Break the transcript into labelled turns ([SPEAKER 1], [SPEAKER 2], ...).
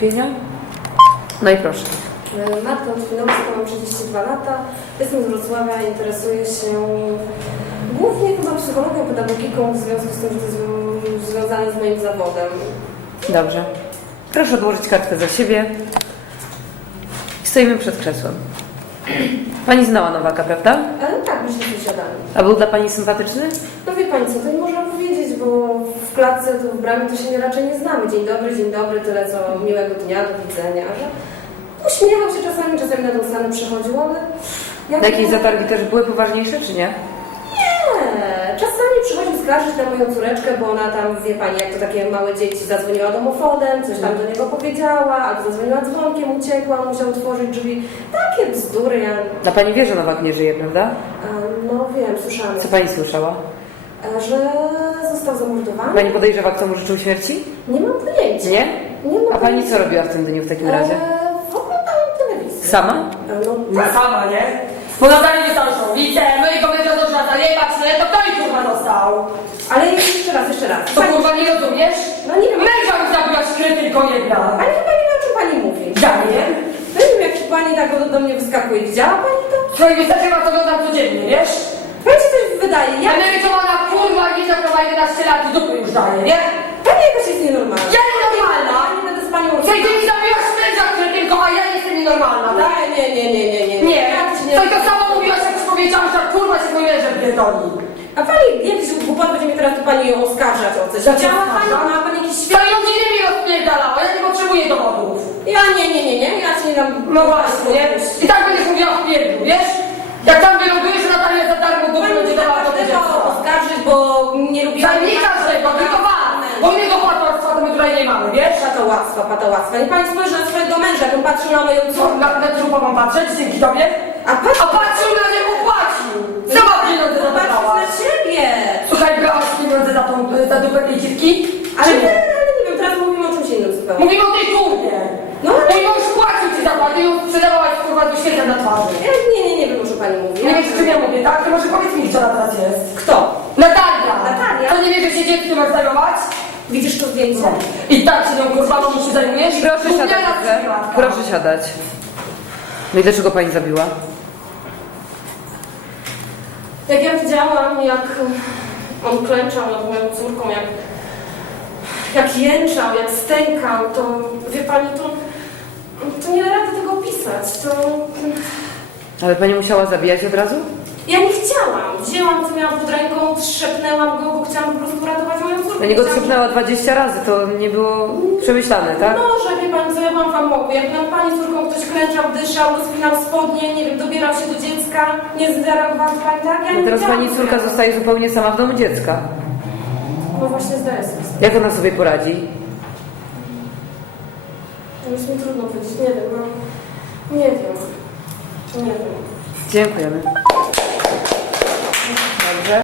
[SPEAKER 1] Pieniądze? No i proszę.
[SPEAKER 2] E, Marta Twinowska, mam 32 lata, jestem z Wrocławia, interesuję się głównie chyba psychologią, pedagogiką w związku z tym, że jest związane z moim zawodem.
[SPEAKER 1] E. Dobrze. Proszę odłożyć kartę za siebie. Stoimy przed krzesłem. Pani znała Nowaka, prawda?
[SPEAKER 2] E, no tak, myślę, że się
[SPEAKER 1] A był dla Pani sympatyczny?
[SPEAKER 2] No wie Pani co, to nie można powiedzieć, bo klatce tu w bramie to się nie raczej nie znamy. Dzień dobry, dzień dobry, tyle co miłego dnia, do widzenia. że Uśmiechał się czasami, czasami na tą stanę przychodził, ale...
[SPEAKER 1] Jak na nie... jakieś zatargi też były poważniejsze, czy nie? nie
[SPEAKER 2] Czasami przychodził skarżyć na moją córeczkę, bo ona tam, wie pani, jak to takie małe dzieci, zadzwoniła domofodem, coś tam mm. do niego powiedziała, albo zadzwoniła dzwonkiem, uciekła, on musiał otworzyć drzwi. Takie bzdury, ja...
[SPEAKER 1] A pani wie, że Nowak nie żyje, prawda? A,
[SPEAKER 2] no wiem, słyszałam.
[SPEAKER 1] Co pani z... słyszała?
[SPEAKER 2] że został zamordowany.
[SPEAKER 1] Pani podejrzewa, kto mu życzył śmierci?
[SPEAKER 2] Nie mam pojęcia.
[SPEAKER 1] Nie? Nie mam A pani pomiędzy. co robiła w tym dniu w takim razie?
[SPEAKER 2] E, oglądałam telewizję.
[SPEAKER 1] Sama? E,
[SPEAKER 3] no, nie. Sama, nie? Bo na zdanie dostał widzę, no i powiedział do żata, nie patrzę, to kto mi kurwa dostał?
[SPEAKER 2] Ale jeszcze raz, jeszcze raz.
[SPEAKER 3] Pani to kurwa nie rozumiesz? No nie wiem. Męża mi pani, zabrała śkry tylko jedna.
[SPEAKER 2] Ale chyba nie wiem, czym pani mówi. Ja nie. Wiem, jak pani tak do, do mnie wyskakuje. Widziała pani to?
[SPEAKER 3] Co i wystarczy, ma to oglądam codziennie, wiesz? wydaje, nie? Ja wiem, co ona kurwa nie zaprowadzi na 3 lat i dupy już daje, nie?
[SPEAKER 2] Pewnie jakoś jest nienormalna.
[SPEAKER 3] Ja jestem normalna, nie będę z panią rozmawiać. Ty mi zabiłaś męża, który tylko, a ja jestem nienormalna,
[SPEAKER 2] tak? Nie, nie, nie, nie, nie, nie.
[SPEAKER 3] Nie, ja nie to, samo mówiłaś, jak już powiedziałam, że kurwa się mówiłaś, że mnie doni.
[SPEAKER 2] A pani, jakiś głupot będzie mi teraz tu pani oskarżać o coś.
[SPEAKER 3] Chciała pani,
[SPEAKER 2] ma pani jakiś świat.
[SPEAKER 3] Pani nie mi rozpierdalała, ja nie potrzebuję dowodów.
[SPEAKER 2] Ja nie, nie, nie, nie, ja ci nie nam No właśnie, nie?
[SPEAKER 3] I tak będziesz mówiła w pierdu, wiesz? Jak tam
[SPEAKER 2] oskarżyć, no, bo nie lubiłam...
[SPEAKER 3] Zajemnika swojego, tylko was! Bo mnie do patołactwa to my tutaj nie mamy,
[SPEAKER 2] wiesz? Patołactwa, patołactwa. I pani spojrzy na swojego męża, jak on patrzył na moją Co,
[SPEAKER 3] na, na tę wam patrzę, patrzeć dzięki tobie?
[SPEAKER 2] A, patrz... A patrzył na niego, płacił!
[SPEAKER 3] Co ma pieniądze za to dała?
[SPEAKER 2] na siebie!
[SPEAKER 3] Słuchaj, brałaś pieniądze za tą, za dupę tej dziewki?
[SPEAKER 2] Ale nie, nie, nie nie wiem, teraz mówimy o czymś innym zupełnie.
[SPEAKER 3] Mówimy o tej kurwie! No, ale... Mówimy o już płacił ci za to, a ty ją sprzedawałaś, kurwa, do świetla na twarzy. Mówię, nie mówi. Nie, nie, nie mówię, tak? To może powiedz mi, co na teraz Kto? Natalia! Natalia! To nie wie, że się dzieci masz zajmować?
[SPEAKER 2] Widzisz to zdjęcie? No.
[SPEAKER 3] I tak się nią kurwa, bo się no. zajmujesz?
[SPEAKER 1] Proszę mówię siadać, zbiła, tak? proszę. siadać. No i dlaczego pani zabiła?
[SPEAKER 2] Jak ja widziałam, jak on klęczał nad moją córką, jak, jak jęczał, jak stękał, to wie pani, to, to nie da rady tego pisać. to...
[SPEAKER 1] Ale pani musiała zabijać od razu?
[SPEAKER 2] Ja nie chciałam. Wzięłam co miałam pod ręką, trzepnęłam go, bo chciałam po prostu ratować moją córkę.
[SPEAKER 1] Na go trzepnęła 20 razy, to nie było przemyślane, tak?
[SPEAKER 2] Może, no, wie pani, co ja mam wam mogę. Jak nad pani córką ktoś kręczał, dyszał, rozpinał spodnie, nie wiem, dobierał się do dziecka, nie zareagował pani tak? Ja no ja
[SPEAKER 1] nie teraz pani córka wziąć. zostaje zupełnie sama w domu dziecka.
[SPEAKER 2] No właśnie zdaje sobie, sobie
[SPEAKER 1] Jak ona sobie poradzi?
[SPEAKER 2] To już mi trudno powiedzieć, nie wiem, no. 今
[SPEAKER 1] 天回